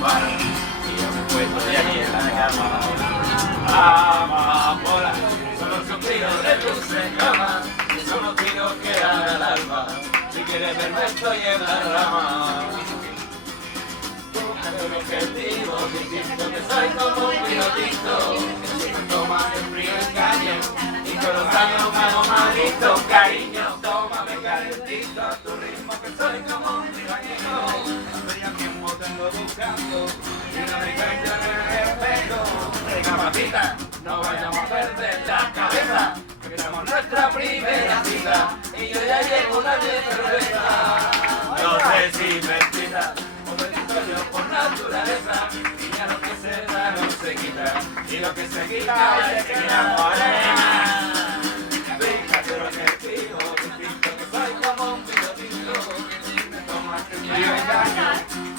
mar y yo me encuentro ya aquí en la cama. Amapola, son los suspiros de tus escamas, y son los tiros que dan al alma. Si quieres verme estoy en la rama. Busca un objetivo distinto, que soy como un pilotito, que si me tomas el frío engaño, y con los años me hago malito. Cariño, tómame calentito a tu ritmo, que soy como un ribañero. Ya tiempo tengo buscando y no me encuentro en el espejo. Recapacita, no vayamos a perder la cabeza, que estamos en nuestra primera cita y yo ya llevo una de cerveza. No sé si me excita o me quito yo por naturaleza, y ya lo que se da no se quita, y lo que se quita es que enamoraré. Fíjate lo que digo, que soy como un pilotito, que si me tomas el frío engaño,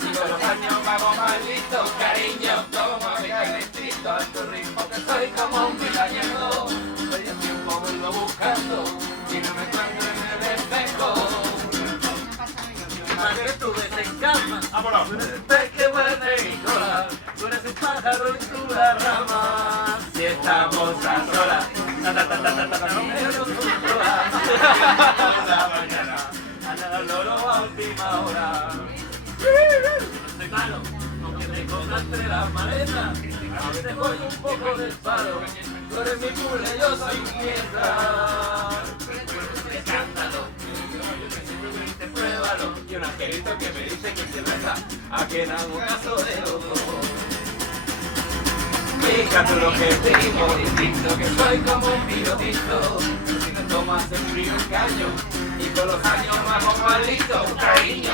y con los años me hago maldito. Cariño, tómame calentito a tu ritmo, que soy como un pilañero. Medio tiempo vuelvo buscando y no me encuentro en el espejo. Más que tú ves en cama, tú eres el pez que muerde mi cola, tú eres un pájaro en tu rama. Si estamos a solas, no me acostumbro la mañana a nadar loro a última hora. No soy malo, aunque te cojas entre las maletas, a veces voy un poco del palo. Tú eres mi pule, yo soy piedra. Escándalo, pruébalo, y un angelito que me dice que se reza a quien hago caso de los dos. Fíjate lo que te digo, distinto, que soy como un pilotito, si me tomas el frío engaño, y con los años me hago maldito. Cariño,